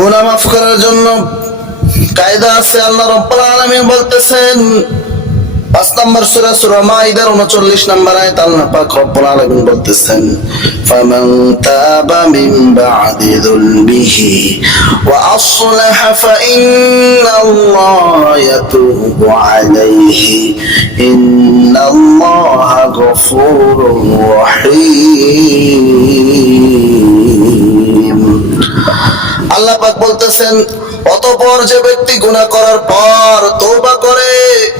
গুনাহ মাফ করার জন্য কায়দা আছে, আল্লাহ রব্বুল আলামিন বলতেছেন, পাঁচ নম্বর সূরা সূরা মাইদার 39 নম্বর আয়াত আল্লাহ পাক রব্বুল আলামিন বলতেছেন, ফামান তাবা মিন বাদি যুলমিহি ওয়া আসলাহা ফাইন্নাল্লাহা ইয়াতুবু আলাইহি, ইন্নাল্লাহা গফুরুর রহিম। আল্লাহ পাক বলতেছেন, অতপর যে ব্যক্তি গুনাহ করার পর তওবা করে,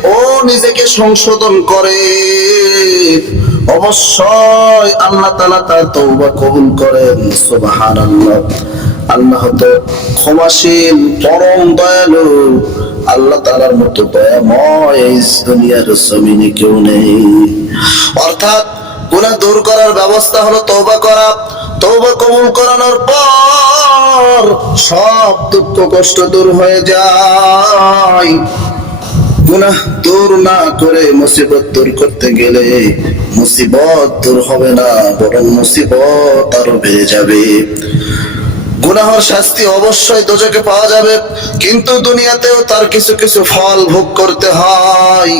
ও নিজেকে সংশোধন করে। অবশ্যই আল্লাহ তাআলা তার তওবা কবুল করেন। সুবহানাল্লাহ। আল্লাহ আল্লাহ তো ক্ষমাশীল, পরম দয়ালু। আল্লাহ তালার মতো দয়াময় এই দুনিয়ার জমিনে কেউ নেই। অর্থাৎ গুণা দূর করার ব্যবস্থা হলো তওবা করা। তওবা কবুল করানোর পর সব দুঃখ কষ্ট দূর হয়ে যায়। গুনাহ দূর না করে মুসিবত দূর করতে গেলে মুসিবত দূর হবে না, বরং মুসিবত আরও বেড়ে যাবে। গুনাহর শাস্তি অবশ্যই দোজকে পাওয়া যাবে, কিন্তু দুনিয়াতেও তার কিছু কিছু ফল ভোগ করতে হয়।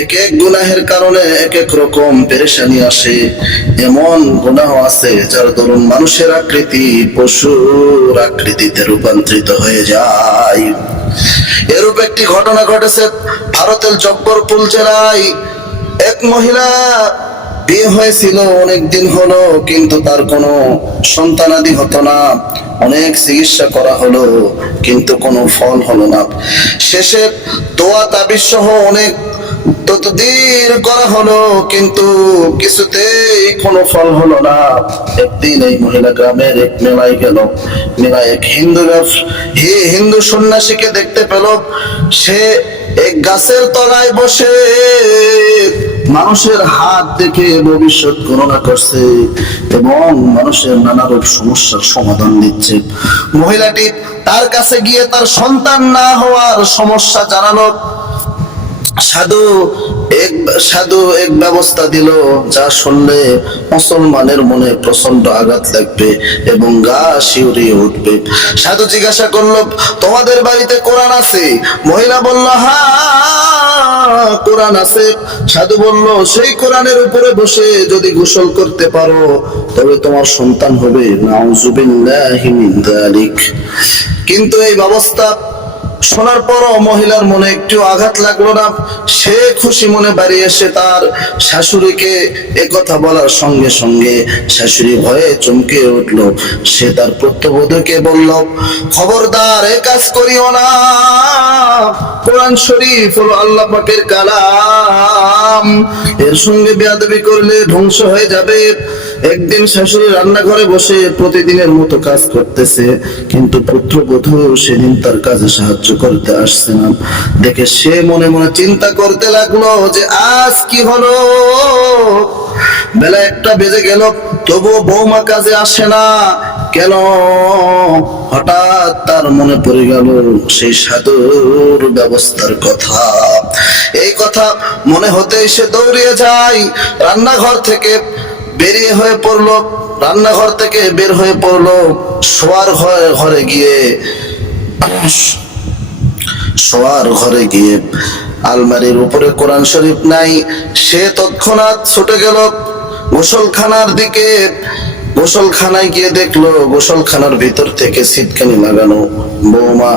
এক এক গুনাহের কারণে এক এক রকম পেরেশানি আসে। এমন গুনাহ আছে যার দরুন মানুষের আকৃতি পশুর আকৃতিতে রূপান্তরিত হয়ে যায়। এরূপ একটি ঘটনা ঘটেছে ভারতের জব্বরপুর জেলায়। এক মহিলা বিয়ে হয়েছিল অনেক দিন হলো, কিন্তু তার কোনো সন্তানাদি হতো না। অনেক চিকিৎসা করা হলো, কিন্তু কোনো ফল হলো না। শেষে দোয়া তাবিজ সহ অনেক ততদিন করা হলো, কিন্তু কিছুতেই কোনো ফল হলো না। একদিন এই মহিলা গ্রামের এক মেলায় গেল। মেলায় এক হিন্দু হি হিন্দু সন্ন্যাসীকে দেখতে পেল, সে এক গাছের তলায় বসে মানুষের হাত দেখে ভবিষ্যৎ গণনা করছে এবং মানুষের নানা রূপ সমস্যার সমাধান দিচ্ছে। মহিলাটি তার কাছে গিয়ে তার সন্তান না হওয়ার সমস্যা জানালো। সাধু এক সাধু এক ব্যবস্থা দিল, যা শুনলে মুসলমানের মনে প্রচণ্ড আঘাত লাগবে এবং গা শিউরিয়ে উঠবে। সাধু জিজ্ঞাসা করল, তোমাদের বাড়িতে কোরআন আছে? মহিলা বলল, হা, কোরআন আছে। সাধু বলল, সেই কোরআনের উপরে বসে যদি গোসল করতে পারো, তবে তোমার সন্তান হবে। নাউজুবিল্লাহি মিন যালিক। কিন্তু এই ব্যবস্থা শোনার পরও মহিলার মনে একটু আঘাত লাগল না। সে খুশি মনে বাড়ি এসে তার শাশুড়িকে একথা বলার সঙ্গে সঙ্গে শাশুড়ি ভয়ে চমকে উঠল। সে তার প্রত্যবোধকে বলল, খবরদার, এ কাজ করিও না। কোরআন শরীফ হলো আল্লাহ পাকের কালাম। এর সঙ্গে বেয়াদবি করলে ধ্বংস হয়ে যাবে। একদিন শাশুড়ি রান্নাঘরে বসে প্রতিদিনের মতো কাজ করতেছে, কিন্তু পুত্র পুত্রবধূ সেদিন তার কাজে সাহায্য করতে আসছে না। দেখে সে মনে মনে চিন্তা করতে লাগল যে, আজ কি হলো? বেলা একটা বেজে গেল, তবুও বৌমা কাজে আসে না। কেন? হঠাৎ তার মনে পড়ে গেল সেই সাধুর ব্যবস্থার কথা। এই কথা মনে হতেই সে দৌড়িয়ে যায়। রান্নাঘর থেকে বেরিয়ে হয়ে পড়ল, রান্নাঘর থেকে বের হয়ে পড়ল, শোয়ার ঘরে ঘরে গিয়ে শোয়ার ঘরে গিয়ে আলমারির উপরে কোরআন শরীফ নাই, সে তৎক্ষণাৎ ছুটে গেল গোসলখানার দিকে। গোসলখানায় গিয়ে দেখল, গোসলখানার ভিতর থেকে সিটকানি লাগানো বৌমা।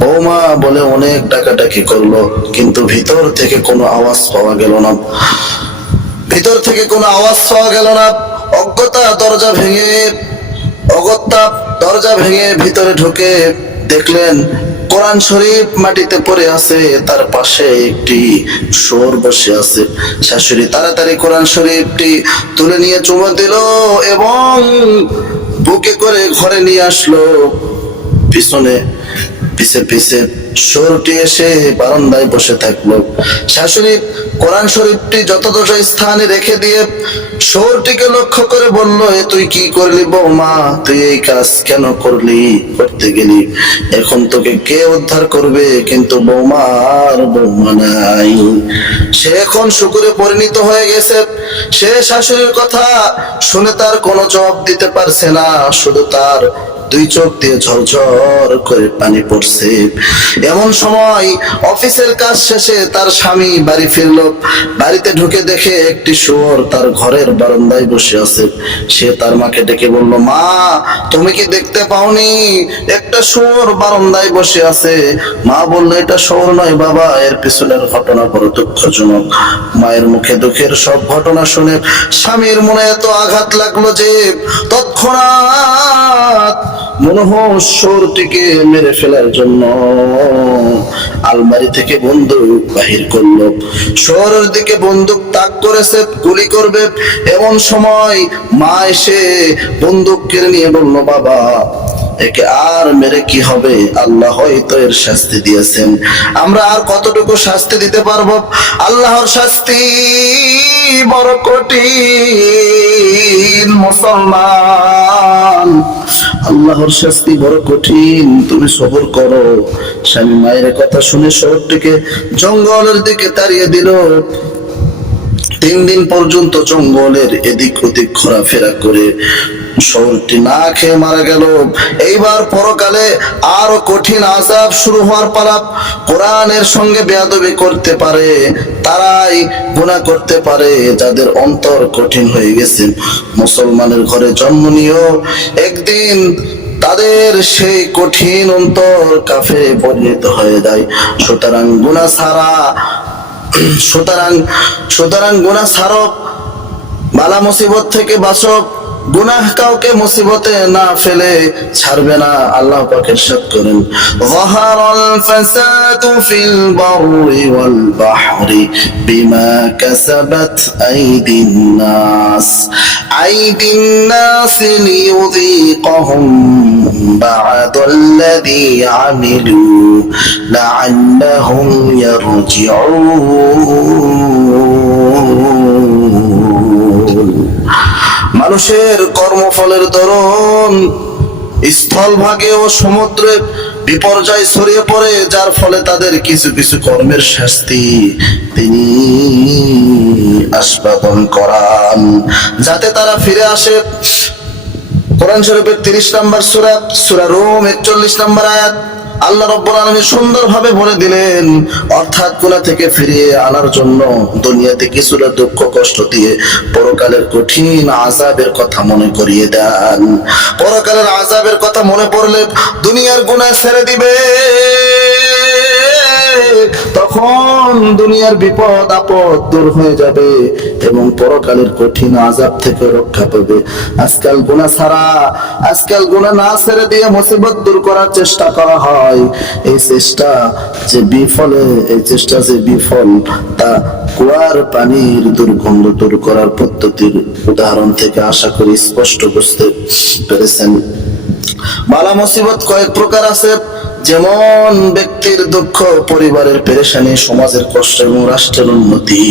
বৌমা বলে অনেক ডাকাডাকি করল, কিন্তু ভিতর থেকে কোনো আওয়াজ পাওয়া গেল না। ভিতর থেকে কোনো আওয়াজ পাওয়া গেল না। অজ্ঞতা দরজা ভেঙে অগত্যা দরজা ভেঙে ভিতরে ঢুকে দেখলেন কোরআন শরীফ মাটিতে পড়ে আছে, তার পাশে একটি শোর বসে আছে। শাশুড়ি তাড়াতাড়ি কোরআন শরীফটি তুলে নিয়ে চুমা দিল এবং বুকে করে ঘরে নিয়ে আসলো। পিছনে পিছে পিছে সরটি এসে বারান্দায় বসে থাকল। শাশুড়ি কোরআন শরীফটি যথাযথ স্থানে রেখে দিয়ে সরটিকে লক্ষ্য করে বলল, এ তুই কি করলি বৌমা? তুই এই কাজ কেন করলি? করতে গেলি। এখন তোকে কে উদ্ধার করবে? কিন্তু বৌমার বৌমা নাই। সে এখন শুকুরে পরিণত হয়ে গেছে। সে শাশুড়ির কথা শুনে তার কোনো জবাব দিতে পারছে না। শুধু তার দুই চোখ দিয়ে ঝরঝর করে পানি পড়ছে। এমন সময় অফিসের কাজ শেষে তার স্বামী বাড়ি ফিরল। বাড়িতে ঢুকে দেখে একটি শুয়োর তার ঘরের বারান্দায় বসে আছে। সে তার মাকে ডেকে বলল, মা, তুমি কি দেখতে পাওনি? একটা শুয়োর বারান্দায় বসে আছে। মা বলল, এটা শুয়োর নয় বাবা, এর পিছনের ঘটনা বড় দুঃখজনক। মায়ের মুখে দুঃখের সব ঘটনা শুনে স্বামীর মনে এত আঘাত লাগল যে তৎক্ষণাৎ মনোহরটিকে মেরে ফেলার জন্য আলমারি থেকে বন্দুক বাহির করল। শহরের দিকে বন্দুক তাক করেছে গুলি করবে। এমন সময় মা এসে বন্দুক কেড়ে নিয়ে বলল, বাবা, একে আর মেরে কি হবে? আল্লাহ হয়তো এর শাস্তি দিয়েছেন। আমরা আর কতটুকু শাস্তি দিতে পারব? আল্লাহর শাস্তি বড় কঠিন মুসলমান। আল্লাহর শাস্তি বড় কঠিন, তুমি সবর করো। স্বামী মায়ের কথা শুনে শহরটিকে জঙ্গলের দিকে তাড়িয়ে দিল। তিন দিন পর্যন্ত জঙ্গলের এদিক ওদিক ঘোরাফেরা করে শহরটি না খেয়ে মারা গেল। এইবার পরকালে আরও কঠিন আজাব শুরু হওয়ার পালাপ কোরআনের সঙ্গে বেয়াদবি করতে পারে, তারাই গুণা করতে পারে, যাদের অন্তর কঠিন হয়ে গেছে। মুসলমানের ঘরে জন্ম নিয়েও একদিন তাদের সেই কঠিন অন্তর কাফে পরিণত হয়ে যায়। সুতরাং গুণা ছাড়া, সুতরাং সুতরাং গুনাহ ছাড়ক, বালা মুসিবত থেকে বাঁচক গুনাহ কাউকে মুসিবতে না ফেলে ছাড়বে না, আল্লাহ পাক ইরশাদ করেন। যাহারাল ফাসাদু ফিল বাররি ওয়াল বাহরি বিমা কাসাবাত আইদিন নাস। আইদিন নাস লিয়ুযীকাহুম বা'দাল্লাযী আমিলু লা'আল্লাহুম ইয়ারজিউন। মানুষের কর্মফলের দরুন স্থল ভাগে ও সমুদ্রে বিপর্যয় ছড়িয়ে পড়ে, যার ফলে তাদের কিছু কিছু কর্মের শাস্তি তিনি আস্বাদন করান। যাতে তারা ফিরে আসে। কোরআন শরীফের তিরিশ নম্বর সুরা সুরা রোম একচল্লিশ নম্বর আয়াত। আল্লাহ রব্বুল আলামিন সুন্দরভাবে বলে দিলেন। অর্থাৎ কোনা থেকে ফিরিয়ে আনার জন্য দুনিয়াতে কিছুটা দুঃখ, কষ্ট দিয়ে পরকালের কঠিন আজাবের কথা মনে করিয়ে দেন। পরকালের আজাবের কথা মনে পড়লে দুনিয়ার গুণায় ছেড়ে দিবে। তখন দুনিয়ার বিপদ, আপদ দূর হয়ে যাবে এবং পরকালের কঠিন আজাব থেকে রক্ষা পাবে। আজকাল গুণা ছাড়া, আজকাল গুণা না ছেড়ে দিয়ে মুসিবত দূর করার চেষ্টা করা হয়। এই চেষ্টা যে বিফলে, এই চেষ্টা যে বিফল, তা কুয়ার পানির দুর্গন্ধ দূর করার পদ্ধতির উদাহরণ থেকে আশা করি স্পষ্ট বুঝতে পেরেছেন। বালা মুসিবত কয়েক প্রকার আছে। যেমন ব্যক্তির দুঃখ পরিবারের পেরেশানি সমাজের কষ্ট এবং রাষ্ট্রের উন্নতি।